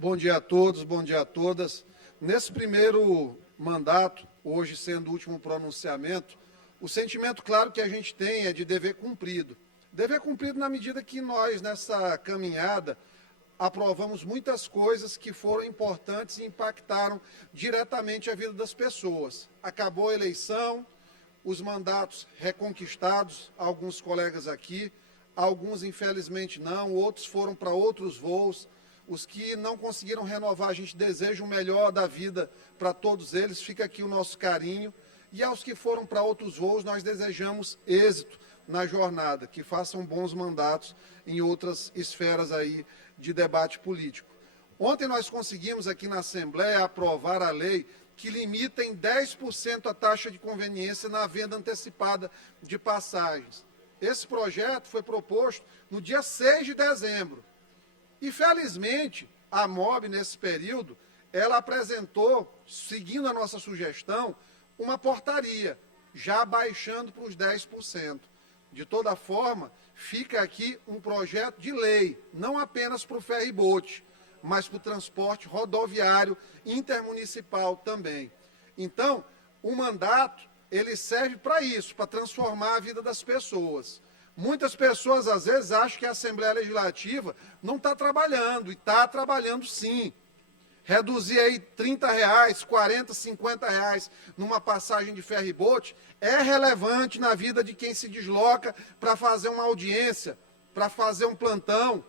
Bom dia a todos, bom dia a todas. Nesse primeiro mandato, hoje sendo o último pronunciamento, o sentimento claro que a gente tem é de dever cumprido. Dever cumprido na medida que nós, nessa caminhada, aprovamos muitas coisas que foram importantes e impactaram diretamente a vida das pessoas. Acabou a eleição, os mandatos reconquistados, alguns colegas aqui, alguns infelizmente não, outros foram para outros voos. Os que não conseguiram renovar, a gente deseja o melhor da vida para todos eles, fica aqui o nosso carinho. E aos que foram para outros voos, nós desejamos êxito na jornada, que façam bons mandatos em outras esferas aí de debate político. Ontem nós conseguimos aqui na Assembleia aprovar a lei que limita em 10% a taxa de conveniência na venda antecipada de passagens. Esse projeto foi proposto no dia 6 de dezembro. E, felizmente, a MOB, nesse período, ela apresentou, seguindo a nossa sugestão, uma portaria, já baixando para os 10%. De toda forma, fica aqui um projeto de lei, não apenas para o ferry-boat, mas para o transporte rodoviário intermunicipal também. Então, o mandato, ele serve para isso, para transformar a vida das pessoas. Muitas pessoas, às vezes, acham que a Assembleia Legislativa não está trabalhando, e está trabalhando sim. Reduzir aí R$30, R$40, R$50 numa passagem de ferry-boat é relevante na vida de quem se desloca para fazer uma audiência, para fazer um plantão.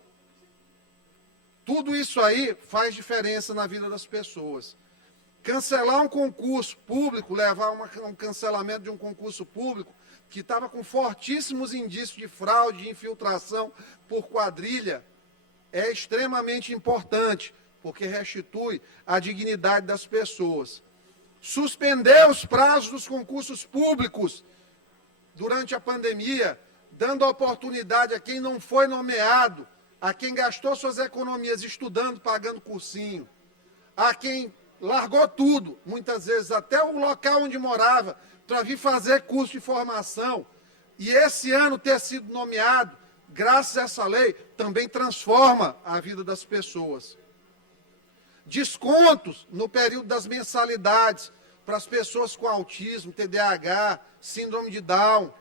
Tudo isso aí faz diferença na vida das pessoas. Cancelar um concurso público, levar um cancelamento de um concurso público, que estava com fortíssimos indícios de fraude, de infiltração por quadrilha, é extremamente importante, porque restitui a dignidade das pessoas. Suspender os prazos dos concursos públicos durante a pandemia, dando oportunidade a quem não foi nomeado, a quem gastou suas economias estudando, pagando cursinho, a quem largou tudo, muitas vezes até o local onde morava, para vir fazer curso de formação, e esse ano ter sido nomeado, graças a essa lei, também transforma a vida das pessoas. Descontos no período das mensalidades para as pessoas com autismo, TDAH, síndrome de Down.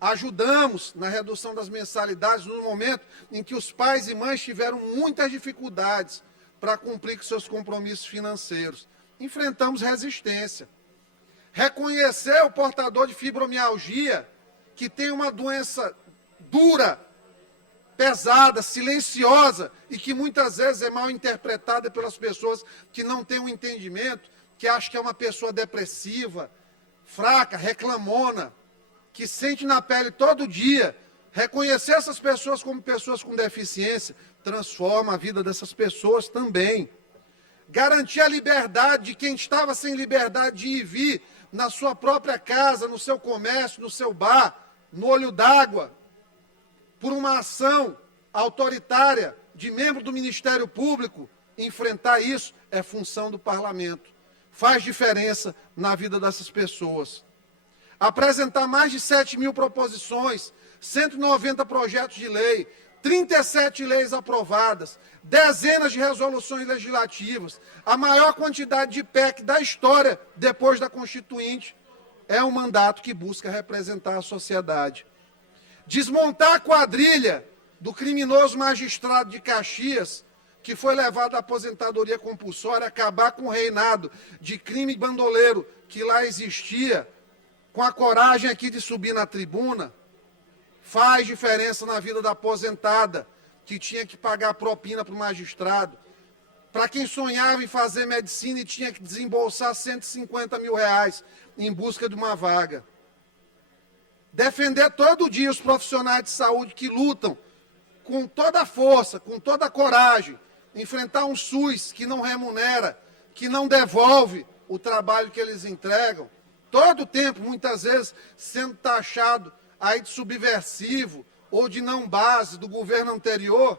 Ajudamos na redução das mensalidades no momento em que os pais e mães tiveram muitas dificuldades para cumprir com seus compromissos financeiros. Enfrentamos resistência. Reconhecer o portador de fibromialgia, que tem uma doença dura, pesada, silenciosa, e que muitas vezes é mal interpretada pelas pessoas que não têm um entendimento, que acham que é uma pessoa depressiva, fraca, reclamona, que sente na pele todo dia. Reconhecer essas pessoas como pessoas com deficiência transforma a vida dessas pessoas também. Garantir a liberdade de quem estava sem liberdade de ir e vir, na sua própria casa, no seu comércio, no seu bar, no olho d'água, por uma ação autoritária de membro do Ministério Público, enfrentar isso é função do Parlamento. Faz diferença na vida dessas pessoas. Apresentar mais de 7.000 proposições, 190 projetos de lei, 37 leis aprovadas, dezenas de resoluções legislativas, a maior quantidade de PEC da história depois da Constituinte, é um mandato que busca representar a sociedade. Desmontar a quadrilha do criminoso magistrado de Caxias, que foi levado à aposentadoria compulsória, acabar com o reinado de crime bandoleiro que lá existia, com a coragem aqui de subir na tribuna, faz diferença na vida da aposentada, que tinha que pagar propina para o magistrado. Para quem sonhava em fazer medicina e tinha que desembolsar R$150 mil em busca de uma vaga. Defender todo dia os profissionais de saúde que lutam com toda a força, com toda a coragem, enfrentar um SUS que não remunera, que não devolve o trabalho que eles entregam, todo o tempo, muitas vezes, sendo taxado aí de subversivo ou de não base do governo anterior.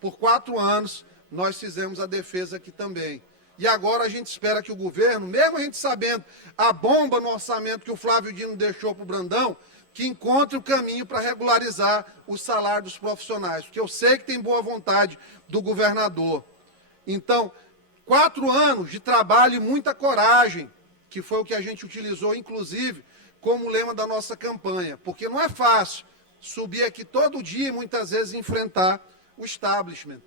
Por 4 anos, nós fizemos a defesa aqui também. E agora a gente espera que o governo, mesmo a gente sabendo a bomba no orçamento que o Flávio Dino deixou para o Brandão, que encontre o caminho para regularizar o salário dos profissionais, porque eu sei que tem boa vontade do governador. Então, 4 anos de trabalho e muita coragem, que foi o que a gente utilizou, inclusive, como lema da nossa campanha. Porque não é fácil subir aqui todo dia e muitas vezes enfrentar o establishment,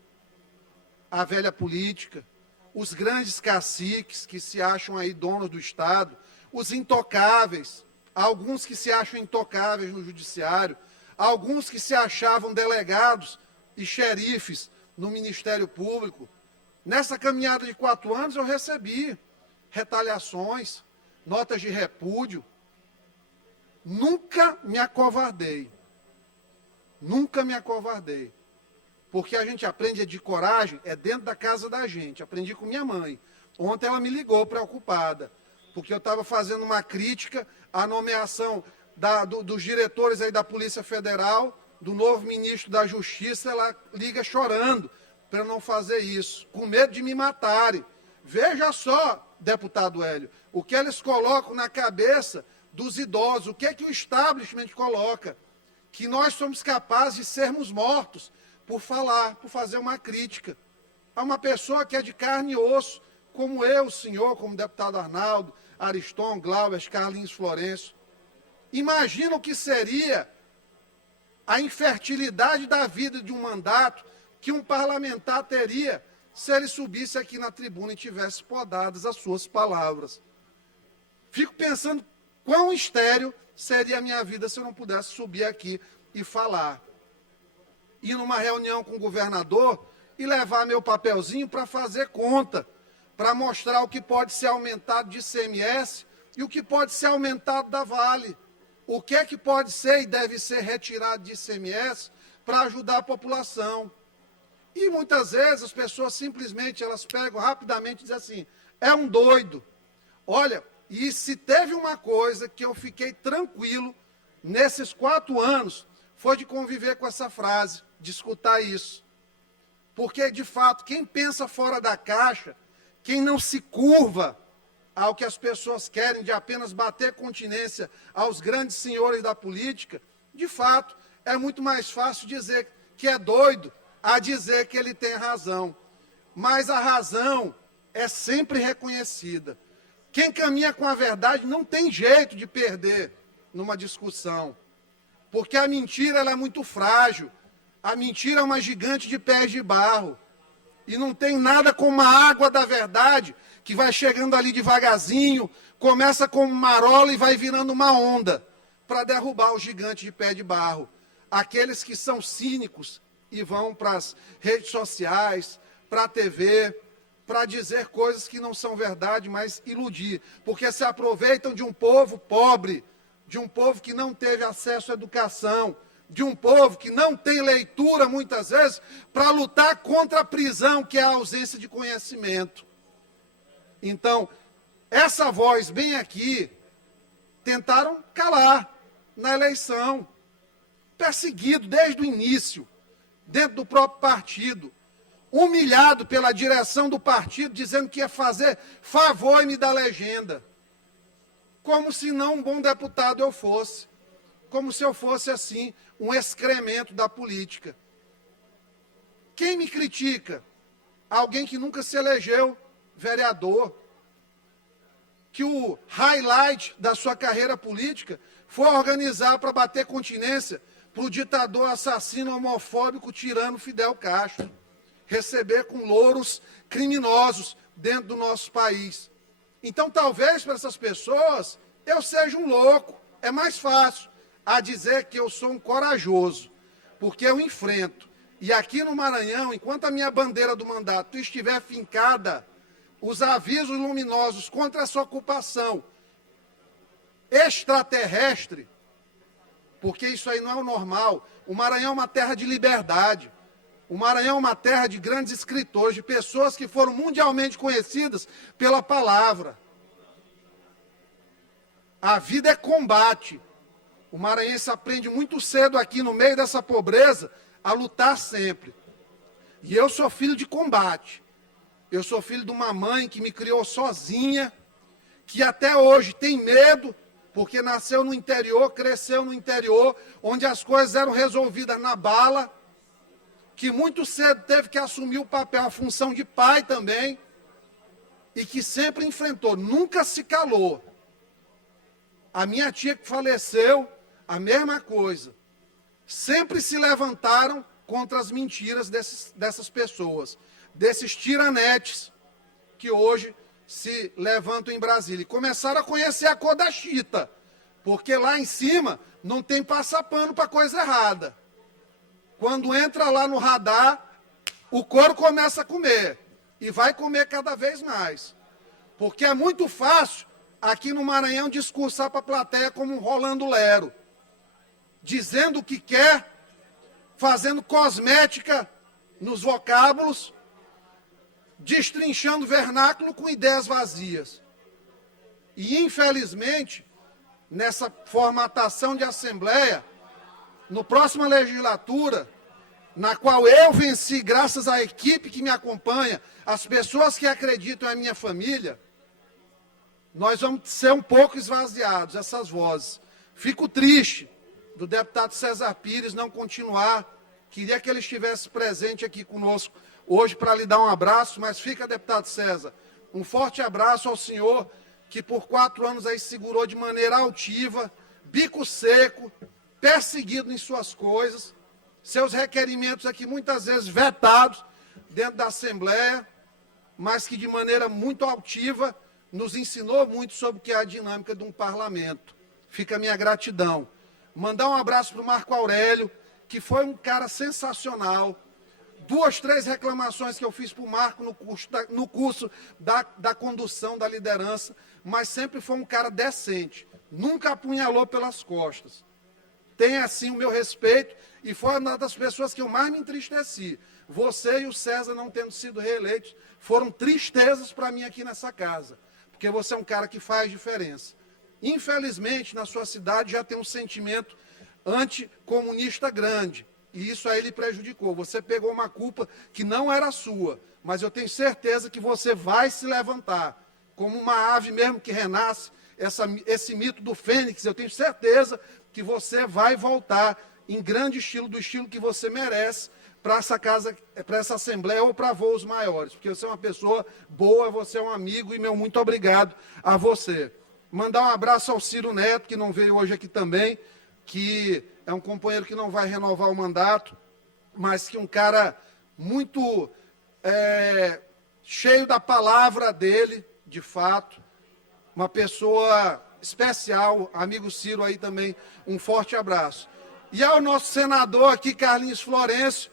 a velha política, os grandes caciques que se acham aí donos do Estado, os intocáveis, alguns que se acham intocáveis no judiciário, alguns que se achavam delegados e xerifes no Ministério Público. Nessa caminhada de 4 anos eu recebi retaliações, notas de repúdio. Nunca me acovardei. Nunca me acovardei. Porque a gente aprende de coragem, é dentro da casa da gente. Aprendi com minha mãe. Ontem ela me ligou preocupada, porque eu estava fazendo uma crítica à nomeação dos diretores aí da Polícia Federal, do novo ministro da Justiça. Ela liga chorando para eu não fazer isso, com medo de me matarem. Veja só, deputado Hélio, o que eles colocam na cabeça dos idosos, o que é que o establishment coloca? Que nós somos capazes de sermos mortos por falar, por fazer uma crítica a uma pessoa que é de carne e osso, como eu, o senhor, como deputado Arnaldo, Ariston, Glauber, Carlinhos Florencio. Imagina o que seria a infertilidade da vida de um mandato que um parlamentar teria se ele subisse aqui na tribuna e tivesse podadas as suas palavras. Fico pensando quão estéril seria a minha vida se eu não pudesse subir aqui e falar. Ir numa reunião com o governador e levar meu papelzinho para fazer conta, para mostrar o que pode ser aumentado de ICMS e o que pode ser aumentado da Vale. O que é que pode ser e deve ser retirado de ICMS para ajudar a população. E muitas vezes as pessoas simplesmente elas pegam rapidamente e dizem assim, é um doido. Olha, e se teve uma coisa que eu fiquei tranquilo nesses 4 anos, foi de conviver com essa frase, de escutar isso. Porque, de fato, quem pensa fora da caixa, quem não se curva ao que as pessoas querem, de apenas bater continência aos grandes senhores da política, de fato, é muito mais fácil dizer que é doido a dizer que ele tem razão. Mas a razão é sempre reconhecida. Quem caminha com a verdade não tem jeito de perder numa discussão. Porque a mentira ela é muito frágil. A mentira é uma gigante de pés de barro. E não tem nada como a água da verdade, que vai chegando ali devagarzinho, começa como marola e vai virando uma onda, para derrubar o gigante de pé de barro. Aqueles que são cínicos e vão para as redes sociais, para a TV, para dizer coisas que não são verdade, mas iludir. Porque se aproveitam de um povo pobre, de um povo que não teve acesso à educação, de um povo que não tem leitura, muitas vezes, para lutar contra a prisão, que é a ausência de conhecimento. Então, essa voz bem aqui, tentaram calar na eleição, perseguido desde o início, dentro do próprio partido, humilhado pela direção do partido, dizendo que ia fazer favor e me dar legenda. Como se não um bom deputado eu fosse. Como se eu fosse, assim, um excremento da política. Quem me critica? Alguém que nunca se elegeu vereador. Que o highlight da sua carreira política foi organizar para bater continência para o ditador assassino homofóbico tirano Fidel Castro. Receber com louros criminosos dentro do nosso país. Então, talvez para essas pessoas, eu seja um louco. É mais fácil a dizer que eu sou um corajoso, porque eu enfrento. E aqui no Maranhão, enquanto a minha bandeira do mandato estiver fincada, os avisos luminosos contra essa ocupação extraterrestre, porque isso aí não é o normal. O Maranhão é uma terra de liberdade. O Maranhão é uma terra de grandes escritores, de pessoas que foram mundialmente conhecidas pela palavra. A vida é combate. O maranhense aprende muito cedo aqui, no meio dessa pobreza, a lutar sempre. E eu sou filho de combate. Eu sou filho de uma mãe que me criou sozinha, que até hoje tem medo, porque nasceu no interior, cresceu no interior, onde as coisas eram resolvidas na bala. que muito cedo teve que assumir o papel, a função de pai também, e que sempre enfrentou, nunca se calou. A minha tia que faleceu, a mesma coisa. Sempre se levantaram contra as mentiras dessas pessoas, desses tiranetes que hoje se levantam em Brasília. E começaram a conhecer a cor da chita, porque lá em cima não tem passapano para coisa errada. Quando entra lá no radar, o couro começa a comer. E vai comer cada vez mais. Porque é muito fácil, aqui no Maranhão, discursar para a plateia como um Rolando Lero. Dizendo o que quer, fazendo cosmética nos vocábulos, destrinchando vernáculo com ideias vazias. E, infelizmente, nessa formatação de Assembleia, no próxima legislatura, na qual eu venci graças à equipe que me acompanha, as pessoas que acreditam em minha família, nós vamos ser um pouco esvaziados, essas vozes. Fico triste do deputado César Pires não continuar. Queria que ele estivesse presente aqui conosco hoje para lhe dar um abraço, mas fica, deputado César, um forte abraço ao senhor que por 4 anos aí segurou de maneira altiva, bico seco, perseguido em suas coisas, seus requerimentos aqui muitas vezes vetados dentro da Assembleia, mas que de maneira muito altiva nos ensinou muito sobre o que é a dinâmica de um parlamento. Fica a minha gratidão. Mandar um abraço para o Marco Aurélio, que foi um cara sensacional. 2, 3 reclamações que eu fiz para o Marco no curso da condução, da liderança, mas sempre foi um cara decente, nunca apunhalou pelas costas. Tem, assim, o meu respeito, e foi uma das pessoas que eu mais me entristeci. Você e o César não tendo sido reeleitos foram tristezas para mim aqui nessa casa, porque você é um cara que faz diferença. Infelizmente, na sua cidade já tem um sentimento anticomunista grande, e isso aí lhe prejudicou. Você pegou uma culpa que não era sua, mas eu tenho certeza que você vai se levantar, como uma ave mesmo que renasce, esse mito do Fênix, eu tenho certeza que você vai voltar em grande estilo, do estilo que você merece, para essa casa, para essa Assembleia ou para voos maiores, porque você é uma pessoa boa, você é um amigo, e meu muito obrigado a você. Mandar um abraço ao Ciro Neto, que não veio hoje aqui também, que é um companheiro que não vai renovar o mandato, mas que um cara muito cheio da palavra dele, de fato, uma pessoa especial, amigo Ciro aí também, um forte abraço. E ao nosso senador aqui, Carlinhos Florencio,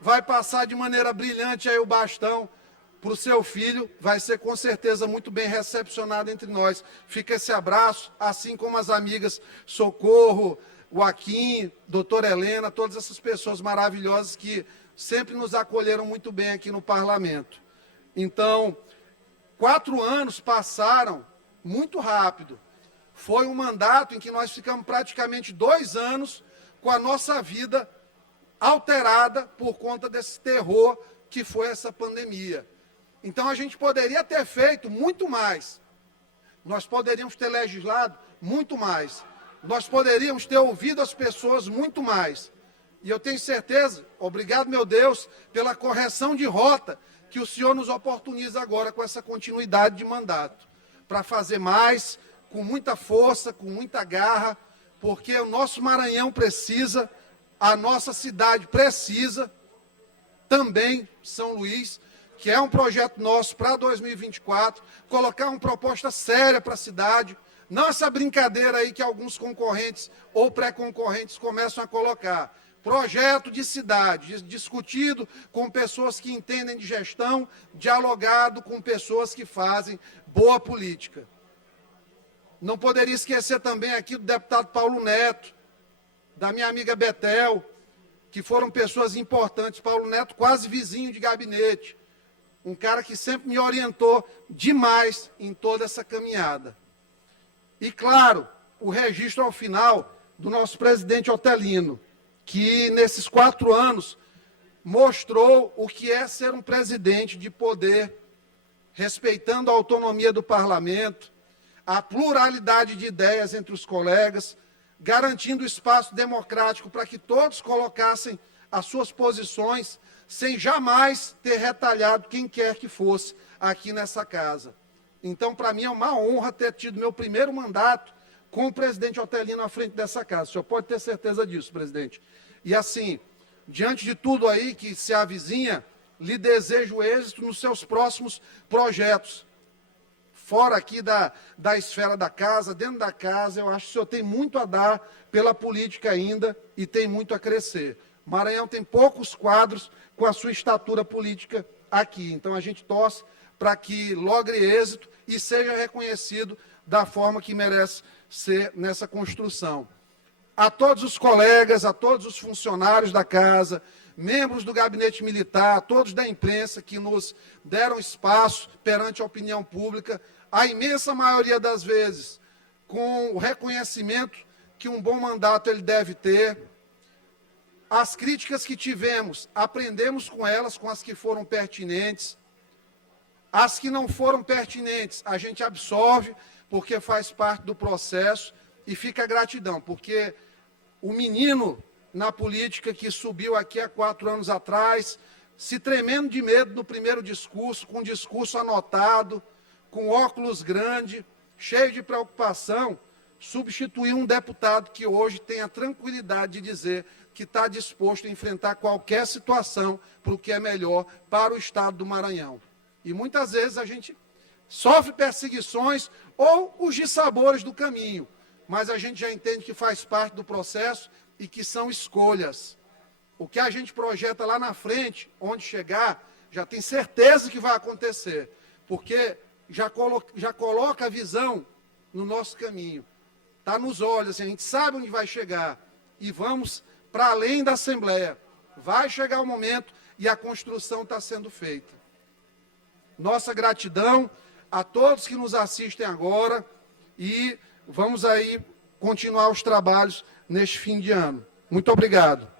vai passar de maneira brilhante aí o bastão para o seu filho, vai ser com certeza muito bem recepcionado entre nós. Fica esse abraço, assim como as amigas Socorro, Joaquim, doutora Helena, todas essas pessoas maravilhosas que sempre nos acolheram muito bem aqui no parlamento. Então, 4 anos passaram muito rápido. Foi um mandato em que nós ficamos praticamente 2 anos com a nossa vida alterada por conta desse terror que foi essa pandemia. Então, a gente poderia ter feito muito mais. Nós poderíamos ter legislado muito mais. Nós poderíamos ter ouvido as pessoas muito mais. E eu tenho certeza, obrigado, meu Deus, pela correção de rota que o senhor nos oportuniza agora com essa continuidade de mandato, para fazer mais, com muita força, com muita garra, porque o nosso Maranhão precisa, a nossa cidade precisa, também São Luís, que é um projeto nosso para 2024, colocar uma proposta séria para a cidade, não essa brincadeira aí que alguns concorrentes ou pré-concorrentes começam a colocar. Projeto de cidade, discutido com pessoas que entendem de gestão, dialogado com pessoas que fazem boa política. Não poderia esquecer também aqui do deputado Paulo Neto, da minha amiga Betel, que foram pessoas importantes. Paulo Neto, quase vizinho de gabinete, um cara que sempre me orientou demais em toda essa caminhada. E, claro, o registro ao final do nosso presidente Otelino, que nesses 4 anos mostrou o que é ser um presidente de poder, respeitando a autonomia do parlamento, a pluralidade de ideias entre os colegas, garantindo espaço democrático para que todos colocassem as suas posições, sem jamais ter retalhado quem quer que fosse aqui nessa casa. Então, para mim, é uma honra ter tido meu primeiro mandato com o presidente Otelino à frente dessa casa. O senhor pode ter certeza disso, presidente. E assim, diante de tudo aí que se avizinha, lhe desejo êxito nos seus próximos projetos. Fora aqui da esfera da casa, dentro da casa, eu acho que o senhor tem muito a dar pela política ainda e tem muito a crescer. Maranhão tem poucos quadros com a sua estatura política aqui. Então, a gente torce para que logre êxito e seja reconhecido da forma que merece ser nessa construção. A todos os colegas, a todos os funcionários da casa, membros do gabinete militar, todos da imprensa que nos deram espaço perante a opinião pública, a imensa maioria das vezes com o reconhecimento que um bom mandato ele deve ter. As críticas que tivemos, aprendemos com elas, com as que foram pertinentes. As que não foram pertinentes, a gente absorve, porque faz parte do processo, e fica a gratidão, porque o menino na política que subiu aqui há 4 anos atrás, se tremendo de medo no primeiro discurso, com o discurso anotado, com óculos grande, cheio de preocupação, substituiu um deputado que hoje tem a tranquilidade de dizer que está disposto a enfrentar qualquer situação para o que é melhor para o estado do Maranhão. E muitas vezes a gente sofre perseguições ou os dissabores do caminho, mas a gente já entende que faz parte do processo e que são escolhas. O que a gente projeta lá na frente, onde chegar, já tem certeza que vai acontecer, porque já coloca a visão no nosso caminho. Está nos olhos, assim, a gente sabe onde vai chegar e vamos para além da Assembleia. Vai chegar o momento e a construção está sendo feita. Nossa gratidão a todos que nos assistem agora e vamos aí continuar os trabalhos neste fim de ano. Muito obrigado.